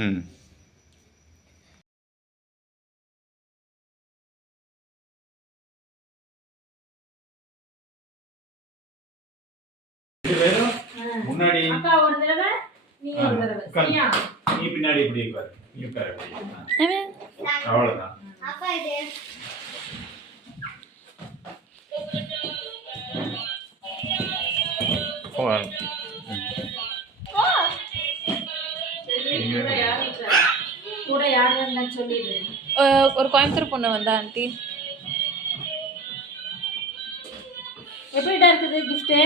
ம் முன்னாடி நீ பின்னாடி இப்படி உட்காரு. நீ உட்காரு. அவ்வளவுதான். ஒரு கோயம்புத்தூர் பொண்ணு வந்தா ஆண்டி. எப்படிடா இருக்குது கிஃப்ட்டு?